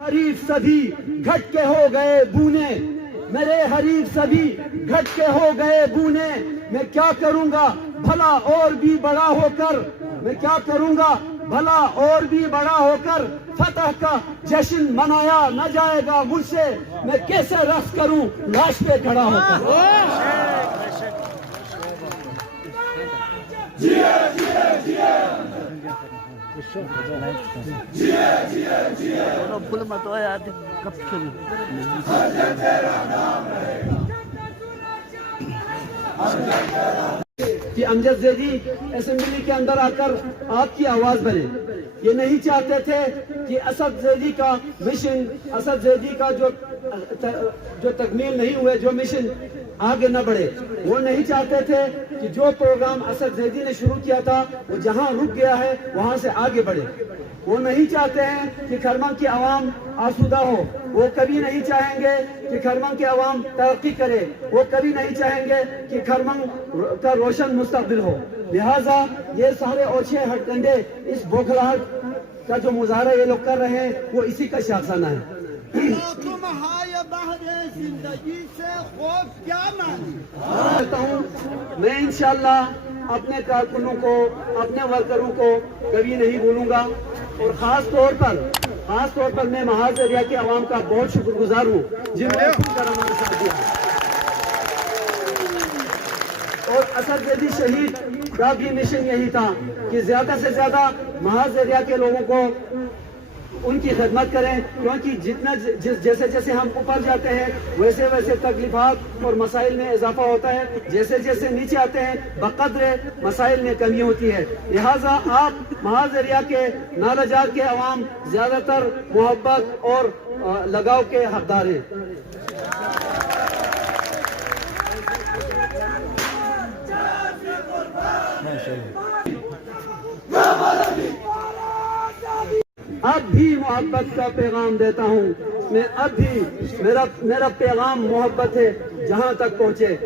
حریف سبھی گھٹ کے ہو گئے بونے، میرے حریف سبھی گھٹ کے ہو گئے بونے، میں کیا کروں گا بھلا اور بھی بڑا ہو کر، میں کیا کروں گا بھلا اور بھی بڑا ہو کر، فتح کا جشن منایا نہ جائے گا مجھ سے، میں کیسے رقص کروں لاش پہ کھڑا ہو کر۔ کہ امجد زیدی اسمبلی کے اندر آ کر آپ کی آواز بنے، یہ نہیں چاہتے تھے کہ اسد زیدی کا مشن، اسد زیدی کا جو تکمیل نہیں ہوئے، جو مشن آگے نہ بڑھے، وہ نہیں چاہتے تھے کہ جو پروگرام اسد زیدی نے شروع کیا تھا وہ جہاں رک گیا ہے وہاں سے آگے بڑھے، وہ نہیں چاہتے ہیں کہ کھرمن کی عوام آسودہ ہو، وہ کبھی نہیں چاہیں گے کہ کھرمن کی عوام ترقی کرے، وہ کبھی نہیں چاہیں گے کہ کھرمن کا روشن مستقبل ہو، لہٰذا یہ سارے اوچھے ہٹ کنڈے، اس بوکھلاہٹ کا جو مظاہرہ یہ لوگ کر رہے ہیں وہ اسی کا شاخسانہ ہے۔ زندگی سے خوف کیا مانی؟ میں انشاءاللہ اپنے کارکنوں کو، اپنے ورکروں کو کبھی نہیں بھولوں گا، اور خاص طور پر میں محاذ ایریا کے عوام کا بہت شکر گزار ہوں جنہوں نے کھل کر ہمارے ساتھ دیا۔ اور اسد زیدی شہید کا بھی مشن یہی تھا کہ زیادہ سے زیادہ محاذ ایریا کے لوگوں کو ان کی خدمت کریں، کیونکہ جیسے جیسے ہم اوپر جاتے ہیں ویسے ویسے تکلیفات اور مسائل میں اضافہ ہوتا ہے، جیسے جیسے نیچے آتے ہیں بقدر مسائل میں کمی ہوتی ہے، لہٰذا آپ محاذ ایریا کے نالجات کے عوام زیادہ تر محبت اور لگاؤ کے حقدار ہیں۔ اب بھی محبت کا پیغام دیتا ہوں میں، اب بھی میرا پیغام محبت ہے جہاں تک پہنچے۔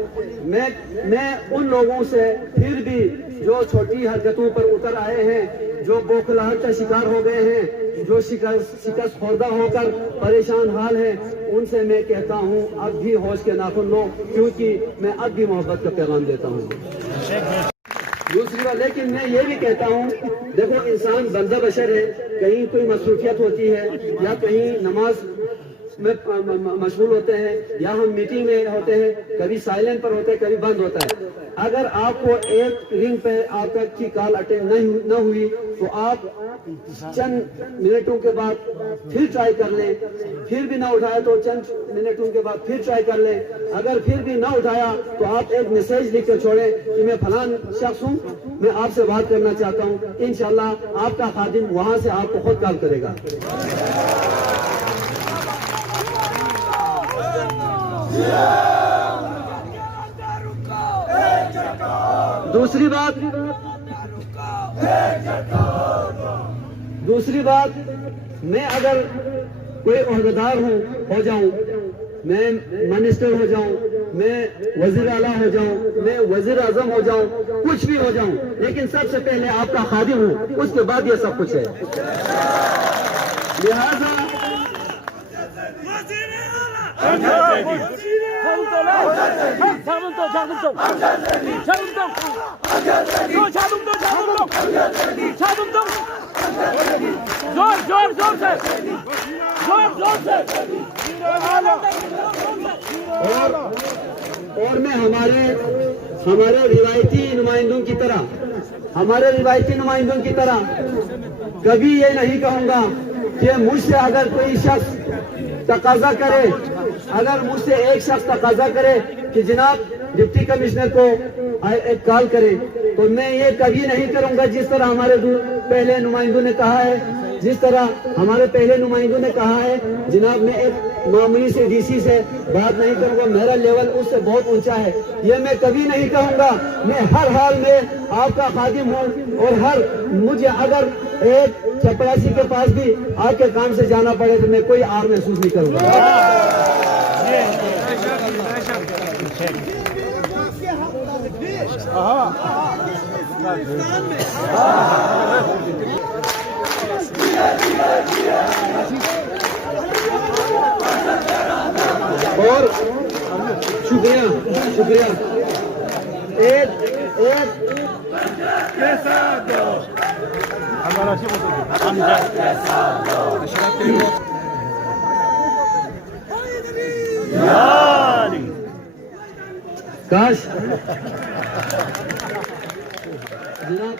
میں ان لوگوں سے پھر بھی جو چھوٹی حرکتوں پر اتر آئے ہیں، جو بوکھلاہٹ کا شکار ہو گئے ہیں، جو شکست خوردہ ہو کر پریشان حال ہیں، ان سے میں کہتا ہوں اب بھی ہوش کے ناخن لو، کیونکہ میں اب بھی محبت کا پیغام دیتا ہوں۔ دوسری بات لیکن میں یہ بھی کہتا ہوں، دیکھو انسان بندہ بشر ہے، کہیں کوئی مصروفیت ہوتی ہے، یا کہیں نماز میں مشغول ہوتے ہیں، یا ہم میٹنگ میں ہوتے ہیں، کبھی سائلنٹ پر ہوتے ہیں، کبھی بند ہوتا ہے۔ اگر آپ کو ایک رنگ پہ آپ کی کال اٹینڈ نہ ہوئی تو آپ چند منٹوں کے بعد پھر ٹرائی کر لیں، پھر بھی نہ اٹھایا تو چند منٹوں کے بعد پھر ٹرائی کر لیں، اگر پھر بھی نہ اٹھایا تو آپ ایک میسج لکھ کر چھوڑیں کہ میں فلان شخص ہوں، میں آپ سے بات کرنا چاہتا ہوں، انشاءاللہ آپ کا خادم وہاں سے آپ کو خود کال کرے گا۔ دوسری بات میں اگر کوئی عہدیدار ہو جاؤں، میں منسٹر ہو جاؤں، میں وزیر اعلیٰ ہو جاؤں، میں وزیر اعظم ہو جاؤں، کچھ بھی ہو جاؤں، لیکن سب سے پہلے آپ کا خادم ہوں، اس کے بعد یہ سب کچھ ہے۔ لہذا اور میں ہمارے روایتی نمائندوں کی طرح کبھی یہ نہیں کہوں گا کہ مجھ سے اگر کوئی شخص تقاضا کرے، اگر مجھ سے ایک شخص تقاضا کرے کہ جناب ڈپٹی کمشنر کو ایک کال کرے، تو میں یہ کبھی نہیں کروں گا جس طرح ہمارے پہلے نمائندوں نے کہا ہے، جناب میں ایک معمولی سے ڈی سی سے بات نہیں کروں گا، میرا لیول اس سے بہت اونچا ہے، یہ میں کبھی نہیں کہوں گا۔ میں ہر حال میں آپ کا خادم ہوں، اور مجھے اگر ایک چپراسی کے پاس بھی آپ کے کام سے جانا پڑے تو میں کوئی آر محسوس نہیں کروں گا۔ اور شکریہ شکریہ ایک کاش جناب